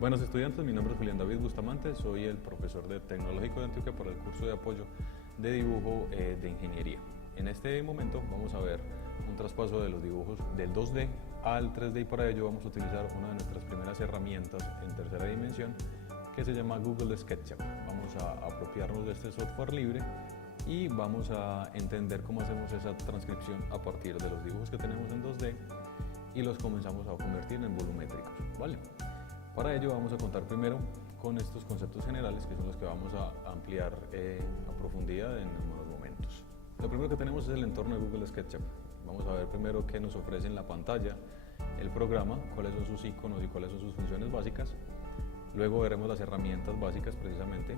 Buenos estudiantes, mi nombre es Julián David Bustamante, soy el profesor de Tecnológico de Antioquia para el curso de apoyo de dibujo de ingeniería. En este momento vamos a ver un traspaso de los dibujos del 2D al 3D y para ello vamos a utilizar una de nuestras primeras herramientas en tercera dimensión que se llama Google SketchUp. Vamos a apropiarnos de este software libre y vamos a entender cómo hacemos esa transcripción a partir de los dibujos que tenemos en 2D y los comenzamos a convertir en volumétricos, ¿vale? Para ello vamos a contar primero con estos conceptos generales que son los que vamos a ampliar a profundidad en unos momentos. Lo primero que tenemos es el entorno de Google SketchUp. Vamos a ver primero qué nos ofrece en la pantalla el programa, cuáles son sus iconos y cuáles son sus funciones básicas. Luego veremos las herramientas básicas precisamente.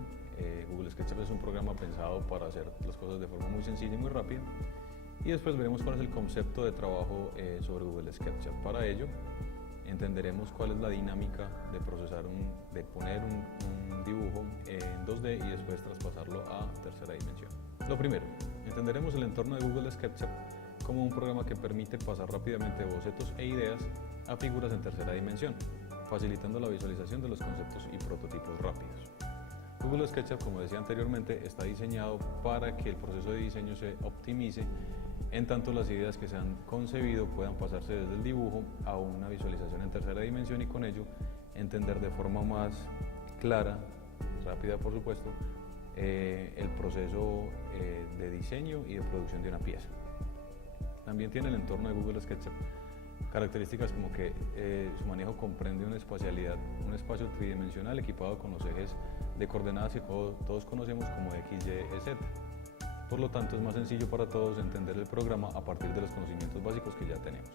Google SketchUp es un programa pensado para hacer las cosas de forma muy sencilla y muy rápida. Y después veremos cuál es el concepto de trabajo sobre Google SketchUp. Para ello entenderemos cuál es la dinámica de procesar, de poner un dibujo en 2D y después traspasarlo a tercera dimensión. Lo primero, entenderemos el entorno de Google SketchUp como un programa que permite pasar rápidamente bocetos e ideas a figuras en tercera dimensión, facilitando la visualización de los conceptos y prototipos rápidos. Google SketchUp, como decía anteriormente, está diseñado para que el proceso de diseño se optimice en tanto las ideas que se han concebido puedan pasarse desde el dibujo a una visualización en tercera dimensión y con ello entender de forma más clara, rápida por supuesto, el proceso de diseño y de producción de una pieza. También tiene el entorno de Google SketchUp características como que su manejo comprende una espacialidad, un espacio tridimensional equipado con los ejes de coordenadas que todos conocemos como X, Y y Z. Por lo tanto, es más sencillo para todos entender el programa a partir de los conocimientos básicos que ya tenemos.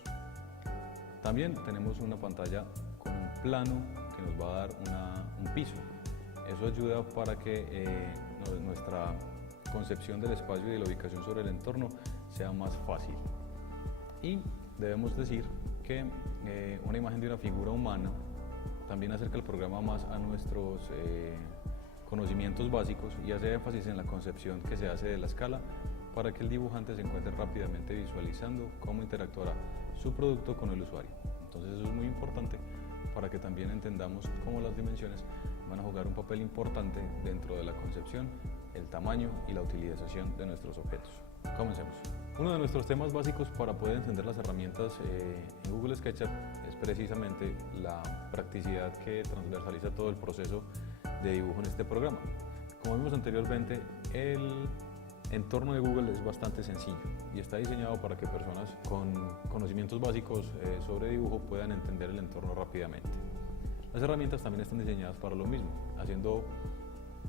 También tenemos una pantalla con un plano que nos va a dar un piso. Eso ayuda para que nuestra concepción del espacio y de la ubicación sobre el entorno sea más fácil. Y debemos decir que una imagen de una figura humana también acerca el programa más a nuestros conocimientos básicos y hace énfasis en la concepción que se hace de la escala para que el dibujante se encuentre rápidamente visualizando cómo interactuará su producto con el usuario. Entonces eso es muy importante para que también entendamos cómo las dimensiones van a jugar un papel importante dentro de la concepción, el tamaño y la utilización de nuestros objetos. Comencemos. Uno de nuestros temas básicos para poder entender las herramientas en Google SketchUp es precisamente la practicidad que transversaliza todo el proceso de dibujo en este programa. Como vimos anteriormente, el entorno de Google es bastante sencillo y está diseñado para que personas con conocimientos básicos sobre dibujo puedan entender el entorno rápidamente. Las herramientas también están diseñadas para lo mismo. Haciendo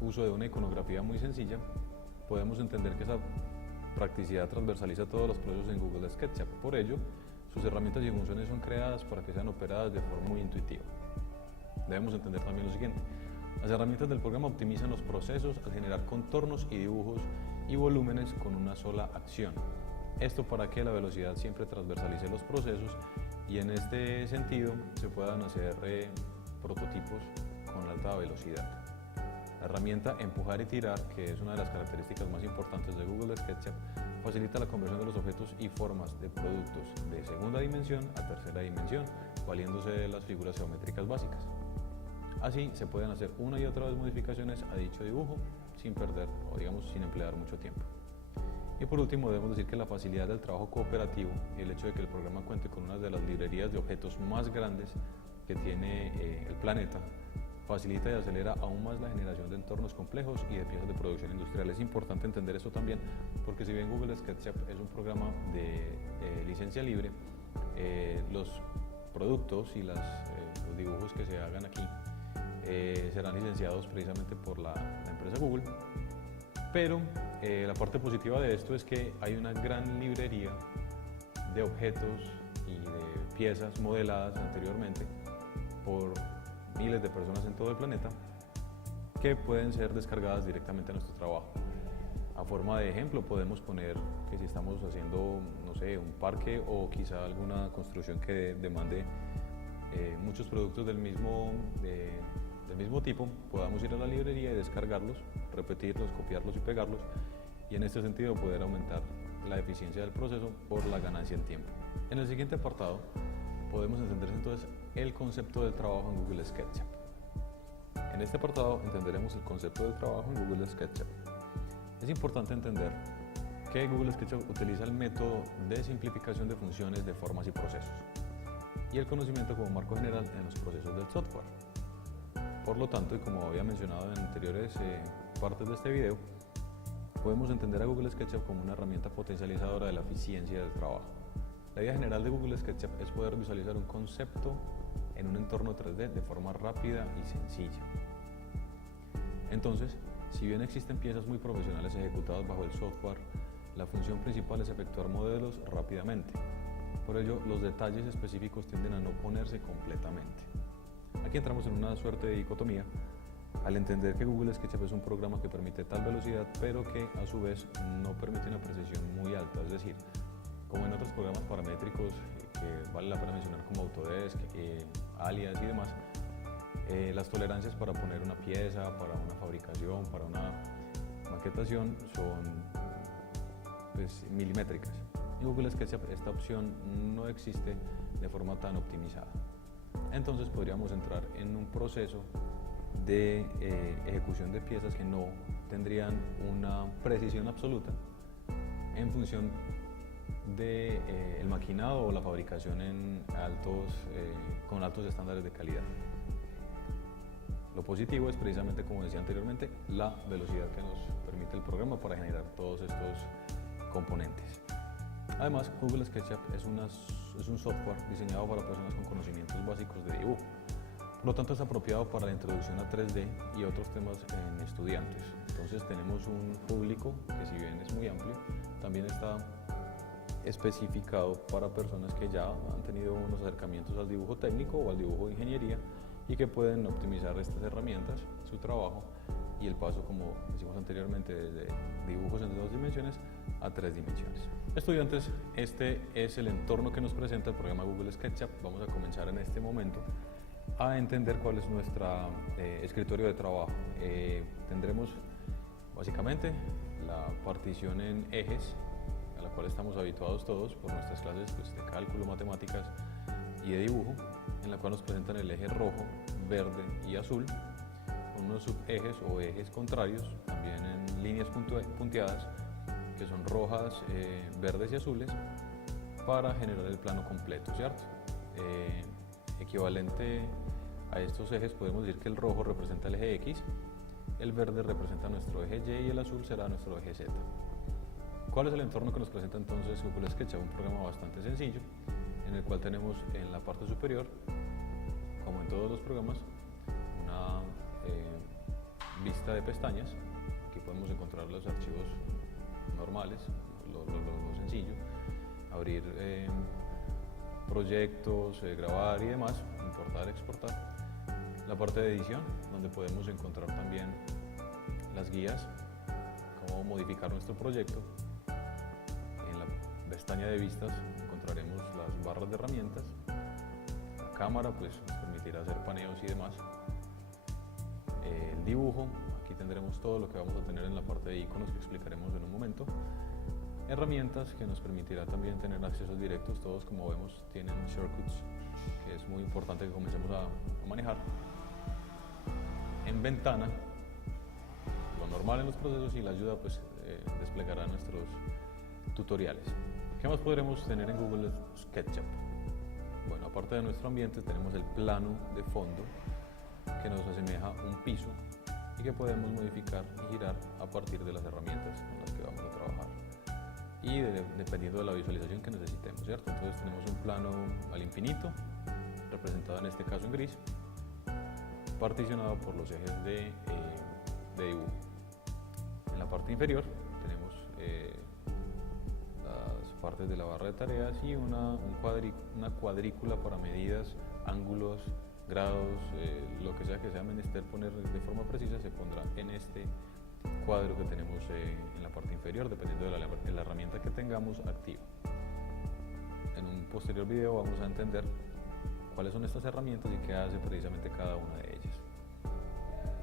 uso de una iconografía muy sencilla, podemos entender que esa practicidad transversaliza todos los procesos en Google SketchUp. Por ello, sus herramientas y funciones son creadas para que sean operadas de forma muy intuitiva. Debemos entender también lo siguiente. Las herramientas del programa optimizan los procesos al generar contornos y dibujos y volúmenes con una sola acción. Esto para que la velocidad siempre transversalice los procesos y en este sentido se puedan hacer prototipos con alta velocidad. La herramienta Empujar y Tirar, que es una de las características más importantes de Google SketchUp, facilita la conversión de los objetos y formas de productos de segunda dimensión a tercera dimensión, valiéndose de las figuras geométricas básicas. Así se pueden hacer una y otra vez modificaciones a dicho dibujo sin perder o digamos sin emplear mucho tiempo. Y por último debemos decir que la facilidad del trabajo cooperativo y el hecho de que el programa cuente con una de las librerías de objetos más grandes que tiene el planeta facilita y acelera aún más la generación de entornos complejos y de piezas de producción industrial. Es importante entender esto también porque si bien Google SketchUp es un programa de licencia libre, los productos y los dibujos que se hagan aquí serán licenciados precisamente por la empresa Google, pero la parte positiva de esto es que hay una gran librería de objetos y de piezas modeladas anteriormente por miles de personas en todo el planeta que pueden ser descargadas directamente a nuestro trabajo. A forma de ejemplo podemos poner que si estamos haciendo, no sé, un parque o quizá alguna construcción que demande muchos productos del mismo tipo, podamos ir a la librería y descargarlos, repetirlos, copiarlos y pegarlos y en este sentido poder aumentar la eficiencia del proceso por la ganancia en tiempo. En el siguiente apartado podemos entender entonces el concepto del trabajo en Google SketchUp. En este apartado entenderemos el concepto del trabajo en Google SketchUp. Es importante entender que Google SketchUp utiliza el método de simplificación de funciones de formas y procesos y el conocimiento como marco general en los procesos del software. Por lo tanto, y como había mencionado en anteriores partes de este video, podemos entender a Google SketchUp como una herramienta potencializadora de la eficiencia del trabajo. La idea general de Google SketchUp es poder visualizar un concepto en un entorno 3D de forma rápida y sencilla. Entonces, si bien existen piezas muy profesionales ejecutadas bajo el software, la función principal es efectuar modelos rápidamente. Por ello, los detalles específicos tienden a no ponerse completamente. Aquí entramos en una suerte de dicotomía al entender que Google SketchUp es un programa que permite tal velocidad, pero que a su vez no permite una precisión muy alta. Es decir, como en otros programas paramétricos que vale la pena mencionar como Autodesk, Alias y demás, las tolerancias para poner una pieza, para una fabricación, para una maquetación son milimétricas. En Google SketchUp esta opción no existe de forma tan optimizada. Entonces podríamos entrar en un proceso de ejecución de piezas que no tendrían una precisión absoluta en función del maquinado o la fabricación con altos estándares de calidad. Lo positivo es precisamente, como decía anteriormente, la velocidad que nos permite el programa para generar todos estos componentes. Además, Google SketchUp es un software diseñado para personas con conocimientos básicos de dibujo. Por lo tanto, es apropiado para la introducción a 3D y otros temas en estudiantes. Entonces, tenemos un público que, si bien es muy amplio, también está especificado para personas que ya han tenido unos acercamientos al dibujo técnico o al dibujo de ingeniería y que pueden optimizar estas herramientas, su trabajo y el paso, como decimos anteriormente, desde dibujos en 2 dimensiones a 3 dimensiones. Estudiantes, este es el entorno que nos presenta el programa Google SketchUp. Vamos a comenzar en este momento a entender cuál es nuestro escritorio de trabajo. Tendremos básicamente la partición en ejes, a la cual estamos habituados todos por nuestras clases de cálculo, matemáticas y de dibujo, en la cual nos presentan el eje rojo, verde y azul, con unos subejes o ejes contrarios, también en líneas punteadas, que son rojas, verdes y azules, para generar el plano completo, ¿cierto? Equivalente a estos ejes podemos decir que el rojo representa el eje X, el verde representa nuestro eje Y y el azul será nuestro eje Z. ¿Cuál es el entorno que nos presenta entonces Google SketchUp? Un programa bastante sencillo, en el cual tenemos en la parte superior, como en todos los programas, una vista de pestañas. Aquí podemos encontrar los archivos normales, lo sencillo, abrir proyectos, grabar y demás, importar, exportar. La parte de edición, donde podemos encontrar también las guías, cómo modificar nuestro proyecto. En la pestaña de vistas encontraremos las barras de herramientas. La cámara pues nos permitirá hacer paneos y demás. El dibujo, aquí tendremos todo lo que vamos a tener en la parte de iconos que explicaremos en un momento. Herramientas que nos permitirá también tener accesos directos, todos como vemos tienen shortcuts, que es muy importante que comencemos a manejar. En ventana, lo normal en los procesos, y la ayuda pues desplegará nuestros tutoriales. ¿Qué más podremos tener en Google SketchUp? Bueno, aparte de nuestro ambiente tenemos el plano de fondo, que nos asemeja a un piso y que podemos modificar y girar a partir de las herramientas con las que vamos a trabajar y dependiendo de la visualización que necesitemos, ¿cierto? Entonces tenemos un plano al infinito, representado en este caso en gris, particionado por los ejes de dibujo. En la parte inferior tenemos las partes de la barra de tareas y una cuadrícula para medidas, ángulos, grados, lo que sea menester poner de forma precisa se pondrá en este cuadro que tenemos en la parte inferior, dependiendo de la herramienta que tengamos activa. En un posterior video vamos a entender cuáles son estas herramientas y qué hace precisamente cada una de ellas.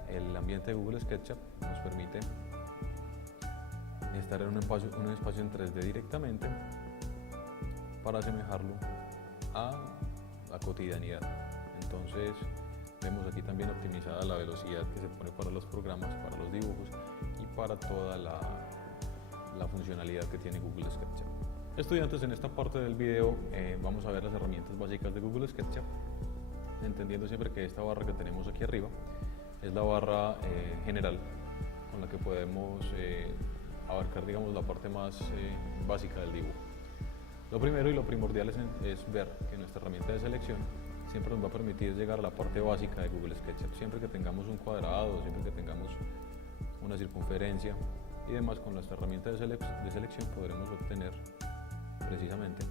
El ambiente de Google SketchUp nos permite estar en un espacio en 3D directamente para asemejarlo a la cotidianidad. Entonces, Vemos aquí también optimizada la velocidad que se pone para los programas, para los dibujos y para toda la funcionalidad que tiene Google SketchUp. Estudiantes, en esta parte del video vamos a ver las herramientas básicas de Google SketchUp, entendiendo siempre que esta barra que tenemos aquí arriba es la barra general con la que podemos abarcar, digamos, la parte más básica del dibujo. Lo primero y lo primordial es ver que nuestra herramienta de selección siempre nos va a permitir llegar a la parte básica de Google SketchUp. Siempre que tengamos un cuadrado, siempre que tengamos una circunferencia y demás, con nuestra herramienta de selección podremos obtener precisamente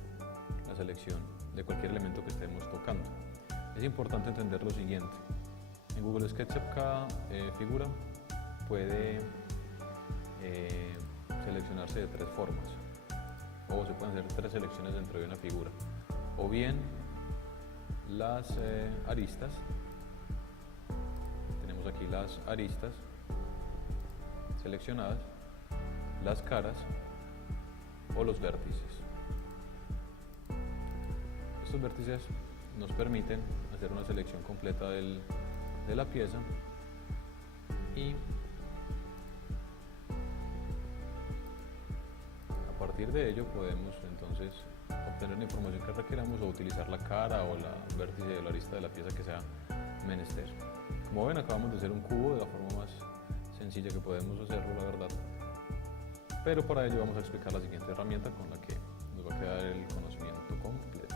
la selección de cualquier elemento que estemos tocando. Es importante entender lo siguiente: en Google SketchUp cada figura puede seleccionarse de tres formas, o se pueden hacer tres selecciones dentro de una figura, o bien las aristas. Tenemos aquí las aristas seleccionadas, las caras o los vértices. Estos vértices nos permiten hacer una selección completa de la pieza y a partir de ello podemos entonces obtener la información que requeramos o utilizar la cara o la vértice o la arista de la pieza que sea menester. Como ven, acabamos de hacer un cubo de la forma más sencilla que podemos hacerlo, la verdad. Pero para ello vamos a explicar la siguiente herramienta con la que nos va a quedar el conocimiento completo.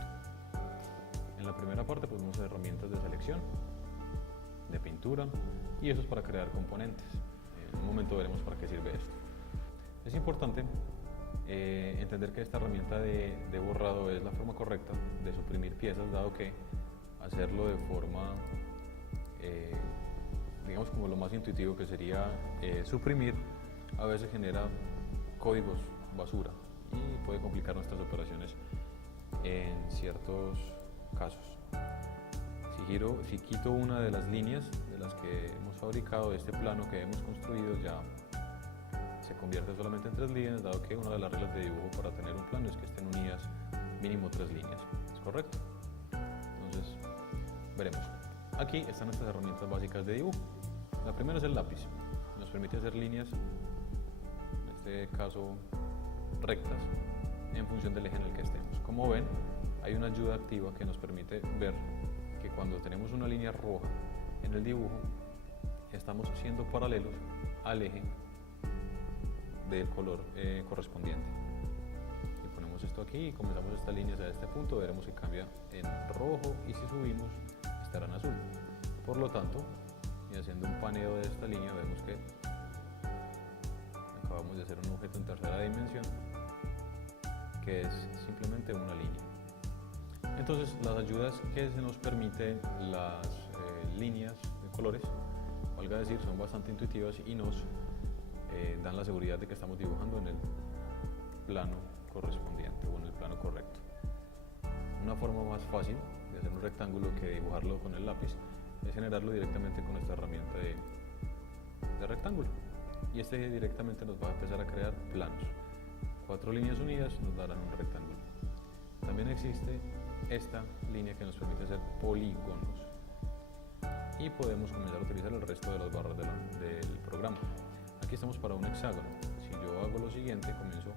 En la primera parte pues vamos a herramientas de selección, de pintura, y eso es para crear componentes. En un momento veremos para qué sirve esto. Es importante entender que esta herramienta de borrado es la forma correcta de suprimir piezas, dado que hacerlo de forma, digamos, como lo más intuitivo que sería suprimir, a veces genera códigos basura y puede complicar nuestras operaciones en ciertos casos. Si quito una de las líneas de las que hemos fabricado, este plano que hemos construido ya se convierte solamente en tres líneas, dado que una de las reglas de dibujo para tener un plano es que estén unidas mínimo tres líneas. ¿Es correcto? Entonces, veremos. Aquí están nuestras herramientas básicas de dibujo. La primera es el lápiz. Nos permite hacer líneas, en este caso rectas, en función del eje en el que estemos. Como ven, hay una ayuda activa que nos permite ver que cuando tenemos una línea roja en el dibujo, estamos siendo paralelos al eje del color correspondiente. Si ponemos esto aquí y comenzamos esta línea hacia este punto, veremos que cambia en rojo, y si subimos estará en azul. Por lo tanto, y haciendo un paneo de esta línea, vemos que acabamos de hacer un objeto en tercera dimensión que es simplemente una línea. Entonces, las ayudas que se nos permiten las líneas de colores, valga decir, son bastante intuitivas y nos dan la seguridad de que estamos dibujando en el plano correspondiente o en el plano correcto. Una forma más fácil de hacer un rectángulo que dibujarlo con el lápiz es generarlo directamente con nuestra herramienta de rectángulo, y este directamente nos va a empezar a crear planos. 4 líneas unidas nos darán un rectángulo. También existe esta línea que nos permite hacer polígonos y podemos comenzar a utilizar el resto de las barras del programa. Aquí estamos para un hexágono. Si yo hago lo siguiente, comienzo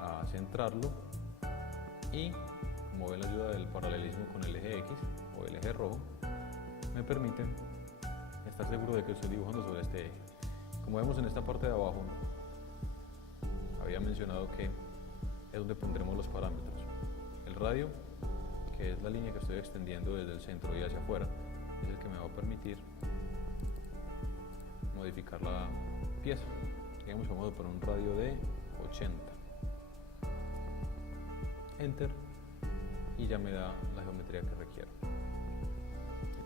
a centrarlo y, como ven, la ayuda del paralelismo con el eje X o el eje rojo me permite estar seguro de que estoy dibujando sobre este eje. Como vemos en esta parte de abajo, había mencionado que es donde pondremos los parámetros. El radio, que es la línea que estoy extendiendo desde el centro y hacia afuera, es el que me va a permitir modificar la pieza. Digamos que vamos a poner un radio de 80. Enter, y ya me da la geometría que requiero.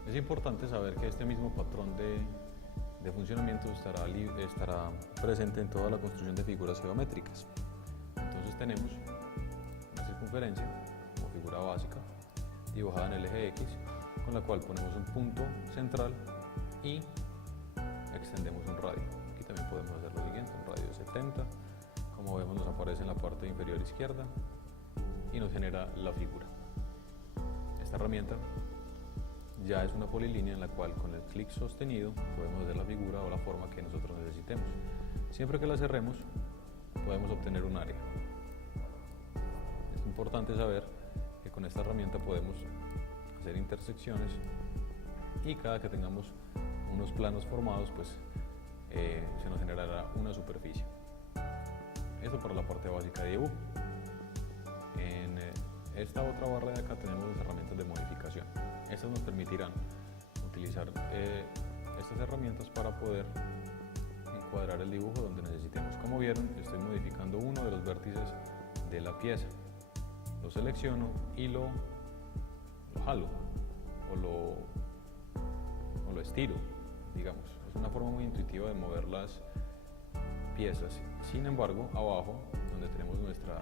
Es importante saber que este mismo patrón de funcionamiento estará presente en toda la construcción de figuras geométricas. Entonces tenemos una circunferencia como figura básica dibujada en el eje X, con la cual ponemos un punto central y extendemos un radio. Aquí también podemos hacer lo siguiente, un radio de 70. Como vemos, nos aparece en la parte inferior izquierda y nos genera la figura. Esta herramienta ya es una polilínea en la cual con el clic sostenido podemos hacer la figura o la forma que nosotros necesitemos. Siempre que la cerremos podemos obtener un área. Es importante saber que con esta herramienta podemos hacer intersecciones y cada que tengamos unos planos formados pues se nos generará una superficie. Esto para la parte básica de dibujo. En esta otra barra de acá tenemos las herramientas de modificación. Estas nos permitirán utilizar estas herramientas para poder encuadrar el dibujo donde necesitemos. Como vieron, estoy modificando uno de los vértices de la pieza. Lo selecciono y lo jalo o lo estiro, digamos. Es una forma muy intuitiva de mover las piezas. Sin embargo, abajo, donde tenemos nuestra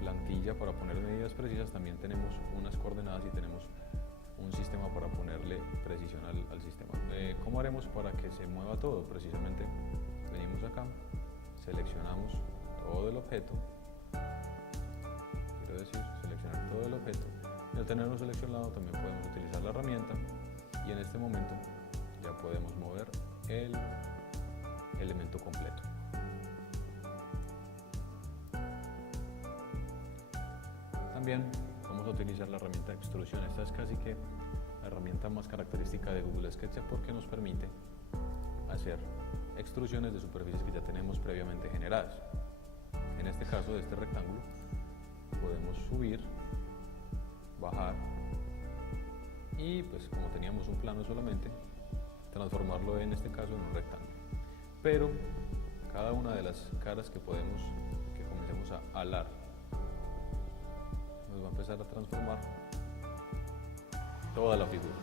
plantilla para poner medidas precisas, también tenemos unas coordenadas y tenemos un sistema para ponerle precisión al sistema. ¿Cómo haremos para que se mueva todo? Precisamente venimos acá, seleccionamos todo el objeto, quiero decir, seleccionar todo el objeto, y al tenerlo seleccionado también podemos utilizar la herramienta y en este momento ya podemos mover el elemento completo. También vamos a utilizar la herramienta de extrusión. Esta es casi que la herramienta más característica de Google SketchUp porque nos permite hacer extrusiones de superficies que ya tenemos previamente generadas. En este caso de este rectángulo podemos subir, bajar y pues como teníamos un plano solamente, transformarlo en este caso en un rectángulo. Pero cada una de las caras que comencemos a alar nos va a empezar a transformar toda la figura.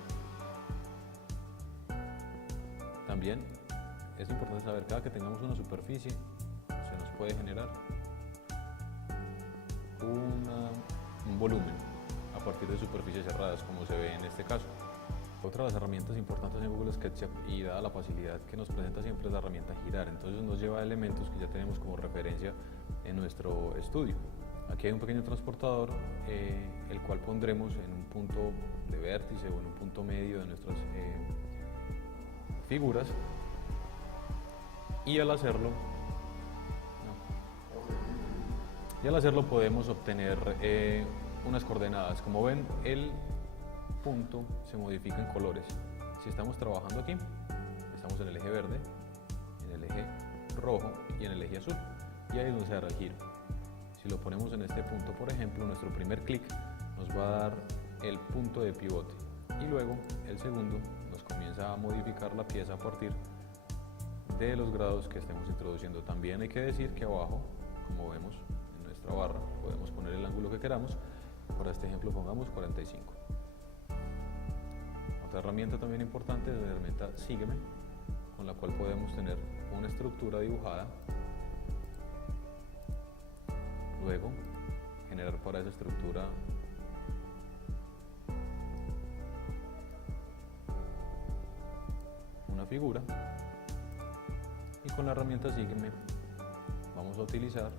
También es importante saber, cada que tengamos una superficie se nos puede generar un volumen a partir de superficies cerradas, como se ve en este caso. Otra de las herramientas importantes en Google SketchUp, y dada la facilidad que nos presenta siempre, es la herramienta girar. Entonces nos lleva a elementos que ya tenemos como referencia en nuestro estudio. Aquí hay un pequeño transportador, el cual pondremos en un punto de vértice o en un punto medio de nuestras figuras, y al hacerlo podemos obtener unas coordenadas. Como ven, el punto se modifica en colores. Si estamos trabajando aquí, estamos en el eje verde, en el eje rojo y en el eje azul, y ahí es donde se hará el giro. Si lo ponemos en este punto, por ejemplo, nuestro primer clic nos va a dar el punto de pivote y luego el segundo nos comienza a modificar la pieza a partir de los grados que estemos introduciendo. También hay que decir que abajo, como vemos en nuestra barra, podemos poner el ángulo que queramos. Para este ejemplo pongamos 45. Otra herramienta también importante es la herramienta Sígueme, con la cual podemos tener una estructura dibujada. Luego, generar para esa estructura una figura, y con la herramienta Sígueme vamos a utilizar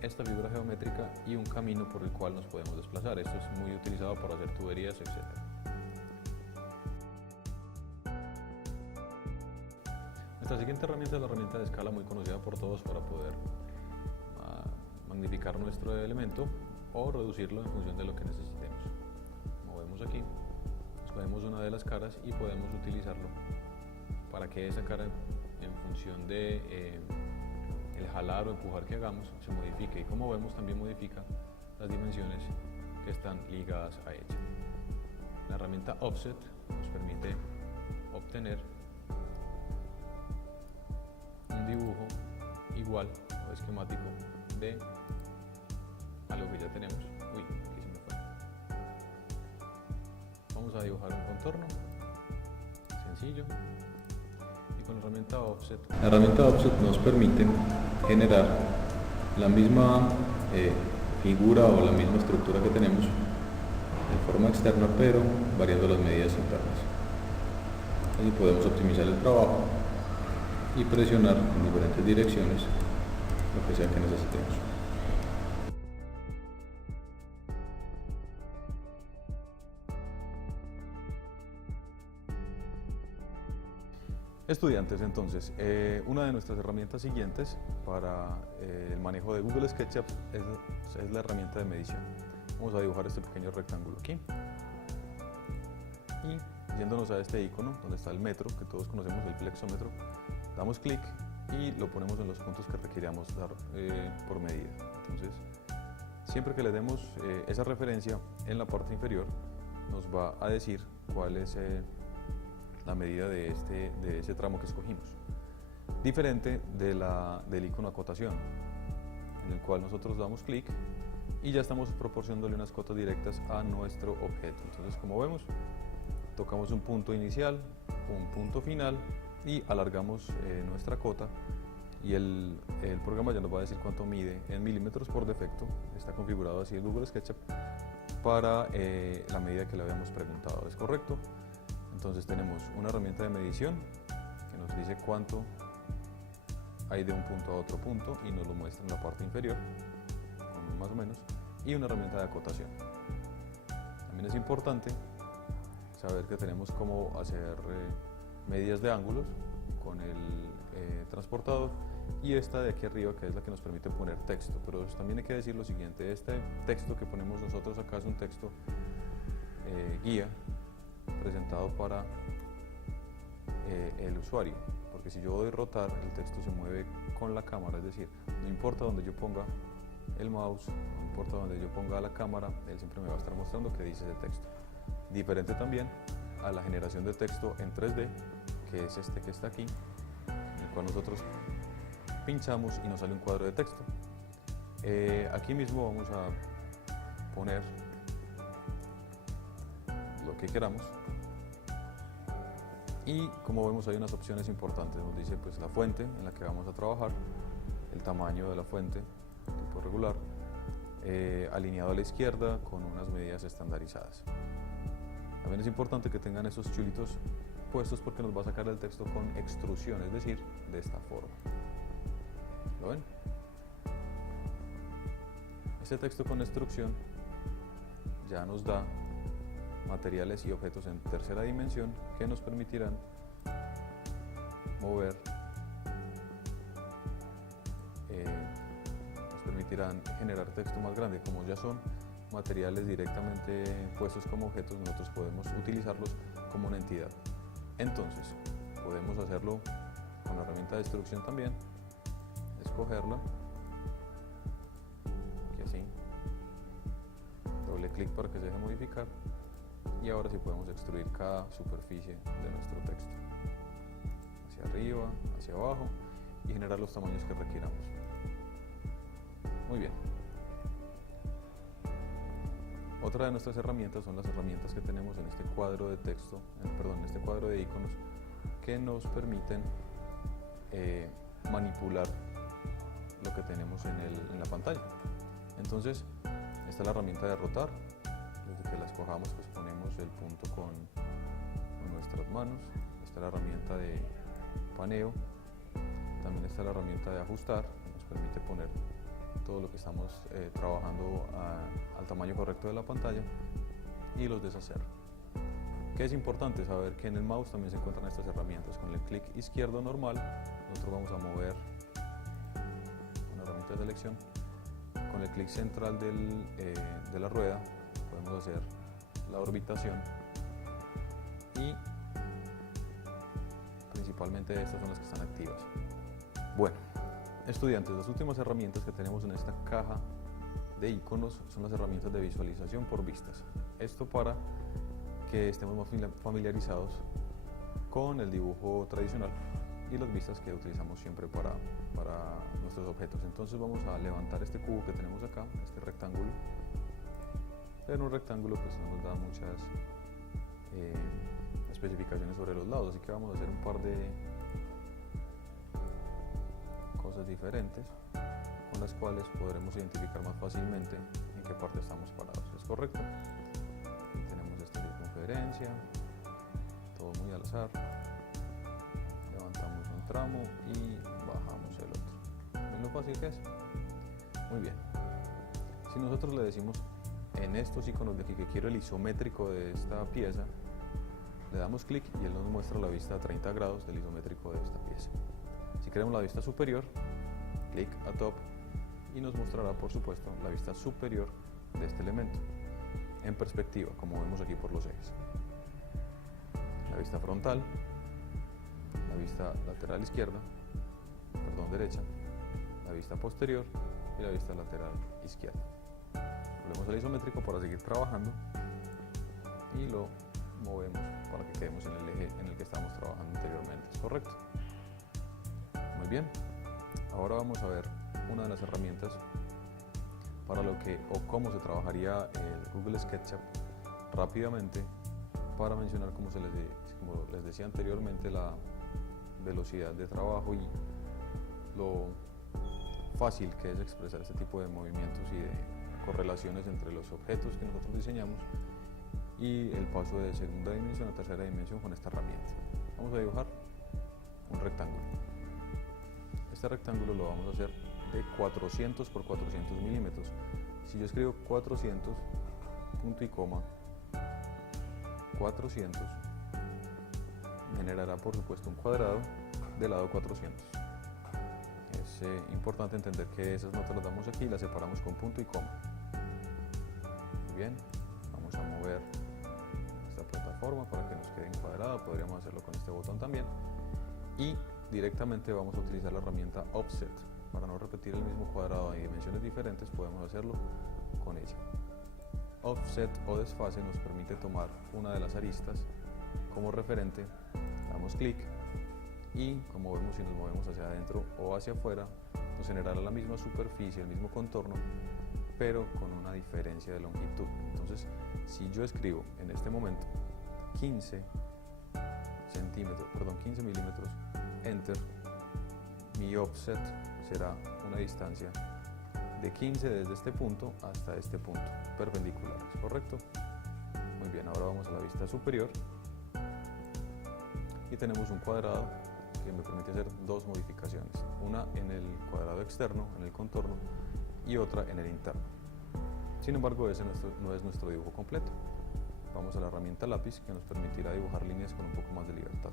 esta figura geométrica y un camino por el cual nos podemos desplazar. Esto es muy utilizado para hacer tuberías, etc. Nuestra siguiente herramienta es la herramienta de escala, muy conocida por todos para poder magnificar nuestro elemento o reducirlo en función de lo que necesitemos. Como vemos aquí, escogemos una de las caras y podemos utilizarlo para que esa cara, en función de el jalar o empujar que hagamos, se modifique, y como vemos también modifica las dimensiones que están ligadas a ella. La herramienta Offset nos permite obtener un dibujo igual o esquemático de algo que ya tenemos. Uy, aquí se me fue. Vamos a dibujar un contorno sencillo, y con la herramienta Offset. La herramienta Offset nos permite generar la misma figura o la misma estructura que tenemos de forma externa, pero variando las medidas internas. Así podemos optimizar el trabajo y presionar en diferentes direcciones lo que sea que necesitemos. Estudiantes, entonces, una de nuestras herramientas siguientes para el manejo de Google SketchUp es la herramienta de medición. Vamos a dibujar este pequeño rectángulo aquí y yéndonos a este icono donde está el metro, que todos conocemos, el flexómetro, damos clic y lo ponemos en los puntos que requeríamos dar por medida. Entonces, siempre que le demos esa referencia en la parte inferior, nos va a decir cuál es la medida de ese tramo que escogimos. Diferente del icono acotación, en el cual nosotros damos clic y ya estamos proporcionándole unas cotas directas a nuestro objeto. Entonces, como vemos, tocamos un punto inicial, un punto final y alargamos nuestra cota y el programa ya nos va a decir cuánto mide en milímetros por defecto. Está configurado así el Google SketchUp para la medida que le habíamos preguntado. ¿Es correcto? Entonces tenemos una herramienta de medición que nos dice cuánto hay de un punto a otro punto y nos lo muestra en la parte inferior, con más o menos, y una herramienta de acotación. También es importante saber que tenemos cómo hacer medidas de ángulos con el transportador y esta de aquí arriba, que es la que nos permite poner texto. Pero también hay que decir lo siguiente: este texto que ponemos nosotros acá es un texto guía presentado para el usuario, porque si yo doy rotar, el texto se mueve con la cámara, es decir, no importa donde yo ponga el mouse, no importa donde yo ponga la cámara, él siempre me va a estar mostrando qué dice ese texto. Diferente también a la generación de texto en 3D, que es este que está aquí, en el cual nosotros pinchamos y nos sale un cuadro de texto. Aquí mismo vamos a poner lo que queramos y como vemos hay unas opciones importantes. Nos dice pues la fuente en la que vamos a trabajar, el tamaño de la fuente, tipo regular, alineado a la izquierda con unas medidas estandarizadas. También es importante que tengan esos chulitos puestos porque nos va a sacar el texto con extrusión, es decir, de esta forma. ¿Lo ven? Este texto con extrusión ya nos da materiales y objetos en tercera dimensión que nos permitirán mover, nos permitirán generar texto más grande. Como ya son materiales directamente puestos como objetos, nosotros podemos utilizarlos como una entidad. Entonces, podemos hacerlo con la herramienta de extrusión también, escogerla, y así, doble clic para que se deje modificar. Y ahora sí podemos extruir cada superficie de nuestro texto, hacia arriba, hacia abajo, y generar los tamaños que requiramos. Muy bien. Otra de nuestras herramientas son las herramientas que tenemos en este cuadro de texto, en este cuadro de iconos, que nos permiten manipular lo que tenemos en la pantalla. Entonces, esta es la herramienta de rotar. Desde que la escojamos, pues ponemos el punto con nuestras manos. Esta es la herramienta de paneo. También está la herramienta de ajustar, que nos permite poner todo lo que estamos trabajando al tamaño correcto de la pantalla, y los deshacer. Que es importante saber que en el mouse también se encuentran estas herramientas. Con el clic izquierdo normal, nosotros vamos a mover con la herramienta de selección. Con el clic central de la rueda podemos hacer la orbitación, y principalmente estas son las que están activas. Bueno, estudiantes, las últimas herramientas que tenemos en esta caja de iconos son las herramientas de visualización por vistas. Esto para que estemos más familiarizados con el dibujo tradicional y las vistas que utilizamos siempre para nuestros objetos. Entonces vamos a levantar este cubo que tenemos acá, este rectángulo. Pero un rectángulo pues no nos da muchas especificaciones sobre los lados, así que vamos a hacer un par de cosas diferentes con las cuales podremos identificar más fácilmente en qué parte estamos parados. ¿Es correcto? Aquí tenemos esta circunferencia, todo muy al azar. Levantamos un tramo y bajamos el otro. ¿Ven lo fácil que es? Muy bien. Si nosotros le decimos en estos iconos de aquí que quiero el isométrico de esta pieza, le damos clic y él nos muestra la vista a 30 grados del isométrico de esta pieza. Si queremos la vista superior, clic a top y nos mostrará, por supuesto, la vista superior de este elemento en perspectiva, como vemos aquí por los ejes. La vista frontal, la vista lateral izquierda, perdón, derecha, la vista posterior y la vista lateral izquierda. Volvemos al isométrico para seguir trabajando y lo movemos para que quedemos en el eje en el que estamos trabajando anteriormente. ¿Es correcto? Muy bien. Ahora vamos a ver una de las herramientas para lo que o cómo se trabajaría el Google SketchUp rápidamente, para mencionar, como les decía anteriormente, la velocidad de trabajo y lo fácil que es expresar este tipo de movimientos y de correlaciones entre los objetos que nosotros diseñamos y el paso de segunda dimensión a tercera dimensión con esta herramienta. Vamos a dibujar un rectángulo. Este rectángulo lo vamos a hacer de 400 por 400 milímetros. Si yo escribo 400, punto y coma, 400, generará por supuesto un cuadrado de lado 400. Es importante entender que esas notas las damos aquí y las separamos con punto y coma. Muy bien, vamos a mover esta plataforma para que nos quede encuadrada. Podríamos hacerlo con este botón también. Y directamente vamos a utilizar la herramienta Offset. Para no repetir el mismo cuadrado en dimensiones diferentes, podemos hacerlo con ella. Offset o desfase nos permite tomar una de las aristas como referente, damos clic y, como vemos, si nos movemos hacia adentro o hacia afuera, nos generará la misma superficie, el mismo contorno, pero con una diferencia de longitud. Entonces, si yo escribo en este momento 15 milímetros, Enter, mi offset será una distancia de 15 desde este punto hasta este punto, perpendiculares, ¿correcto? Muy bien, ahora vamos a la vista superior y tenemos un cuadrado que me permite hacer dos modificaciones, una en el cuadrado externo, en el contorno, y otra en el interno. Sin embargo, ese no es nuestro dibujo completo. Vamos a la herramienta lápiz, que nos permitirá dibujar líneas con un poco más de libertad.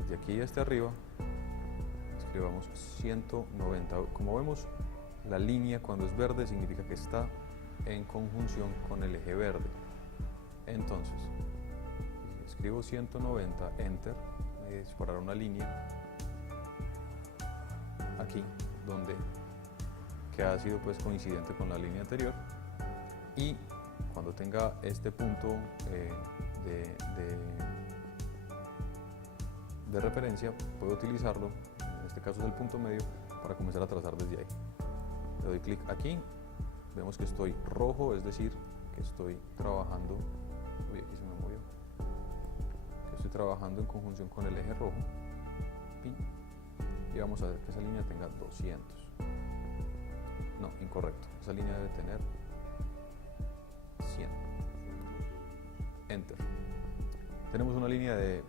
Desde aquí hasta arriba escribamos 190. Como vemos, la línea cuando es verde significa que está en conjunción con el eje verde. Entonces, escribo 190, Enter, me disparará una línea aquí, que ha sido pues coincidente con la línea anterior, y cuando tenga este punto de referencia, puedo utilizarlo, en este caso es el punto medio, para comenzar a trazar desde ahí. Le doy clic aquí, vemos que estoy rojo, es decir, que estoy trabajando, aquí se me movió, que estoy trabajando en conjunción con el eje rojo, y vamos a ver que esa línea tenga 200. No, incorrecto, esa línea debe tener 100. Enter. Tenemos una línea de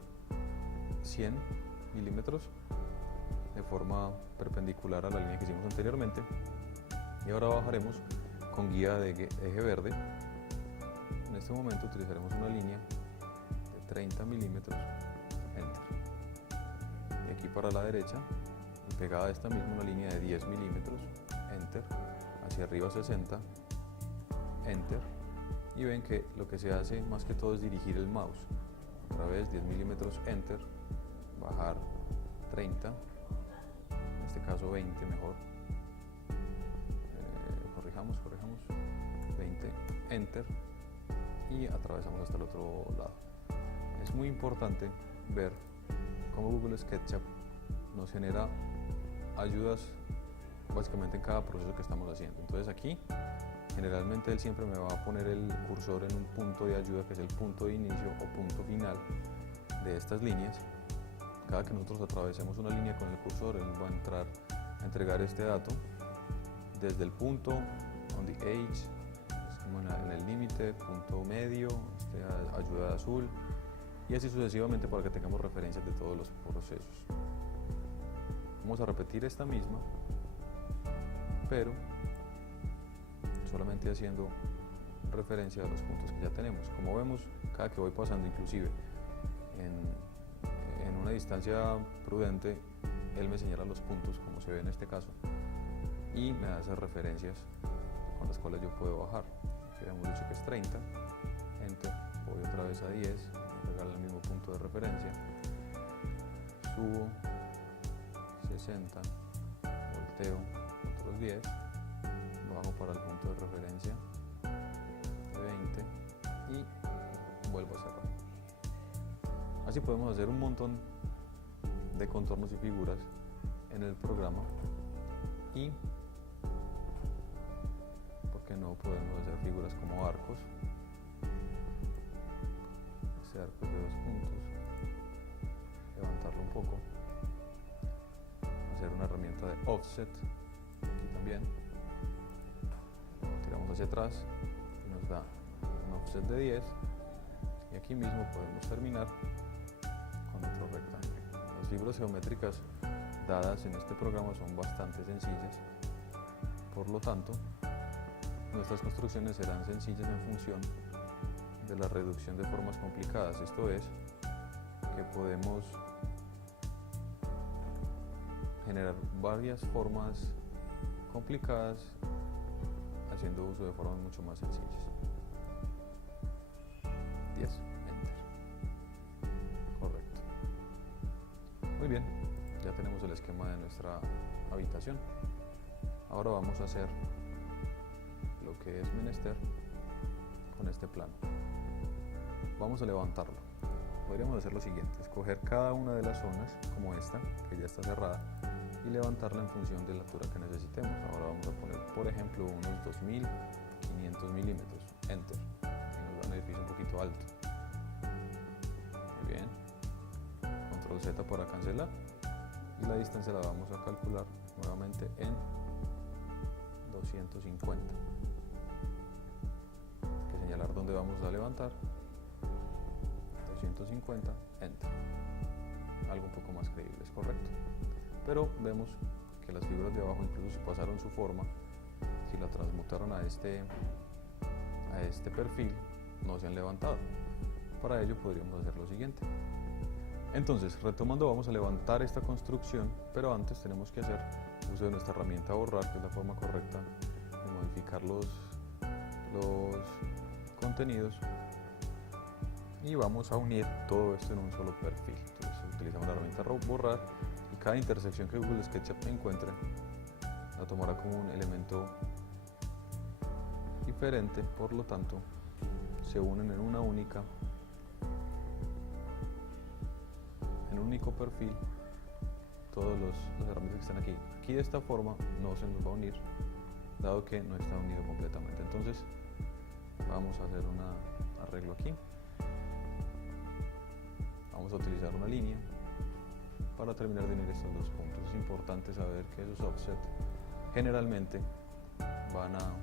100 milímetros de forma perpendicular a la línea que hicimos anteriormente, y ahora bajaremos con guía de eje verde. En este momento utilizaremos una línea de 30 milímetros, Enter. Y aquí para la derecha, y pegada a esta misma, una línea de 10 milímetros, Enter. Hacia arriba 60, Enter. Y ven que lo que se hace más que todo es dirigir el mouse. Otra vez 10 milímetros, Enter, bajar 30, en este caso 20 mejor, corrijamos, 20, Enter, y atravesamos hasta el otro lado. Es muy importante ver cómo Google SketchUp nos genera ayudas básicamente en cada proceso que estamos haciendo. Entonces aquí generalmente él siempre me va a poner el cursor en un punto de ayuda, que es el punto de inicio o punto final de estas líneas. Cada que nosotros atravesemos una línea con el cursor, él va a entrar a entregar este dato desde el punto, on the edge, en el límite, punto medio, ayuda de azul, y así sucesivamente para que tengamos referencias de todos los procesos. Vamos a repetir esta misma, pero solamente haciendo referencia de los puntos que ya tenemos. Como vemos, cada que voy pasando, inclusive en una distancia prudente, él me señala los puntos, como se ve en este caso, y me da esas referencias con las cuales yo puedo bajar. Aquí habíamos dicho que es 30, enter, voy otra vez a 10, me regala el mismo punto de referencia, subo 60, volteo otros 10, bajo para el punto de referencia de 20 y vuelvo a cerrar. Así podemos hacer un montón de contornos y figuras en el programa, y ¿por qué no podemos hacer figuras como arcos? Ese arco es de 2 puntos, levantarlo un poco, hacer una herramienta de offset, aquí también, lo tiramos hacia atrás y nos da un offset de 10, y aquí mismo podemos terminar con otro rectángulo. Las figuras geométricas dadas en este programa son bastante sencillas, por lo tanto nuestras construcciones serán sencillas en función de la reducción de formas complicadas. Esto es, que podemos generar varias formas complicadas haciendo uso de formas mucho más sencillas. 10, enter. Correcto. Muy bien, ya tenemos el esquema de nuestra habitación. Ahora vamos a hacer lo que es menester con este plano. Vamos a levantarlo. Podríamos hacer lo siguiente: escoger cada una de las zonas, como esta, que ya está cerrada, y levantarla en función de la altura que necesitemos. Ahora vamos a poner, por ejemplo, unos 2500 milímetros. Enter. Y nos da un edificio un poquito alto. Muy bien. Control Z para cancelar. Y la distancia la vamos a calcular nuevamente en 250. Hay que señalar dónde vamos a levantar. 250, enter. Algo un poco más creíble, es correcto. Pero vemos que las figuras de abajo, incluso si pasaron su forma, si la transmutaron a este perfil, no se han levantado. Para ello podríamos hacer lo siguiente. Entonces, retomando, vamos a levantar esta construcción, pero antes tenemos que hacer uso de nuestra herramienta borrar, que es la forma correcta de modificar los contenidos, y vamos a unir todo esto en un solo perfil. Entonces utilizamos la herramienta borrar, y cada intersección que Google SketchUp encuentre la tomará como un elemento diferente, por lo tanto se unen en un único perfil todos las herramientas que están aquí. Aquí de esta forma no se nos va a unir, dado que no está unido completamente. Entonces vamos a hacer un arreglo aquí. Vamos a utilizar una línea para terminar de unir estos dos puntos. Es importante saber que esos offset generalmente van a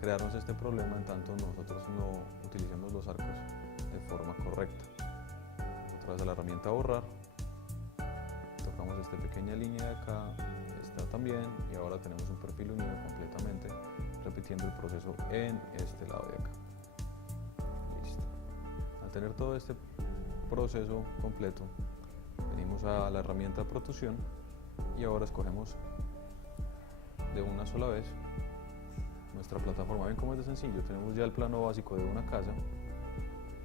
crearnos este problema en tanto nosotros no utilicemos los arcos de forma correcta. Otra vez a la herramienta borrar, tocamos esta pequeña línea de acá, esta también, y ahora tenemos un perfil unido completamente, repitiendo el proceso en este lado de acá. Listo. Al tener todo este proceso completo, venimos a la herramienta protrusión y ahora escogemos de una sola vez nuestra plataforma. Ven cómo es de sencillo. Tenemos ya el plano básico de una casa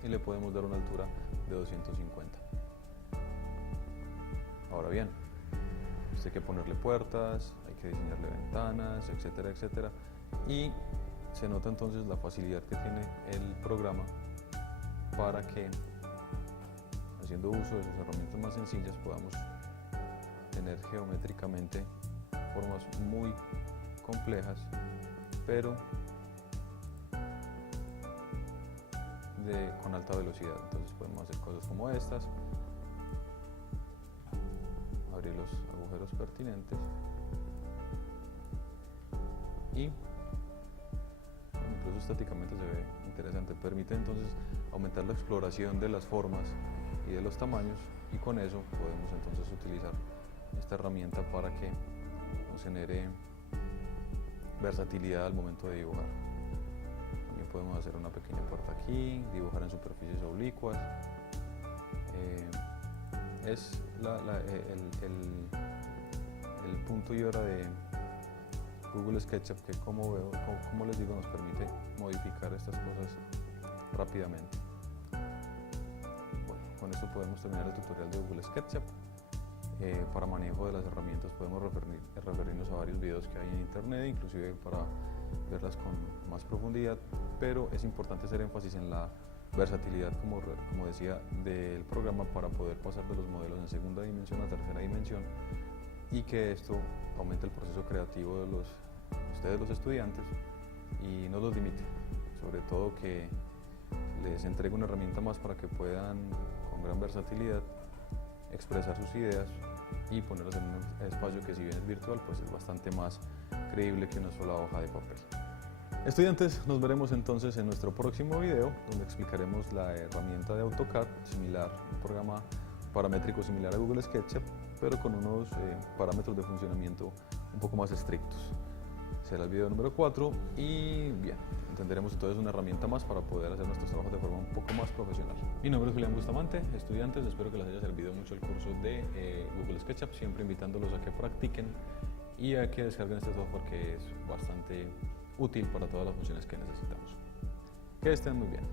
y le podemos dar una altura de 250. Ahora bien, hay que ponerle puertas, hay que diseñarle ventanas, etcétera, etcétera, y se nota entonces la facilidad que tiene el programa para que, haciendo uso de sus herramientas más sencillas, podamos tener geométricamente formas muy complejas, pero con alta velocidad. Entonces podemos hacer cosas como estas, abrir los agujeros pertinentes y incluso estáticamente se ve interesante. Permite entonces aumentar la exploración de las formas y de los tamaños, y con eso podemos entonces utilizar esta herramienta para que nos genere versatilidad al momento de dibujar. También podemos hacer una pequeña puerta aquí, dibujar en superficies oblicuas. Es el punto y hora de Google SketchUp, que como les digo, nos permite modificar estas cosas rápidamente. Bueno, con esto podemos terminar el tutorial de Google SketchUp. Para manejo de las herramientas podemos referirnos a varios videos que hay en internet, inclusive para verlas con más profundidad, pero es importante hacer énfasis en la versatilidad, como decía, del programa para poder pasar de los modelos en segunda dimensión a tercera dimensión, y que esto aumente el proceso creativo de ustedes los estudiantes y no los limite, sobre todo que les entregue una herramienta más para que puedan con gran versatilidad expresar sus ideas y ponerlas en un espacio que, si bien es virtual, pues es bastante más creíble que una sola hoja de papel. Estudiantes, nos veremos entonces en nuestro próximo video, donde explicaremos la herramienta de AutoCAD, un programa paramétrico similar a Google SketchUp, pero con unos parámetros de funcionamiento un poco más estrictos. Será el video número 4 y bien, entenderemos entonces una herramienta más para poder hacer nuestros trabajos de forma un poco más profesional. Mi nombre es Julián Bustamante. Estudiantes, espero que les haya servido mucho el curso de Google SketchUp, siempre invitándolos a que practiquen y a que descarguen este software, que es bastante útil para todas las funciones que necesitamos. Que estén muy bien.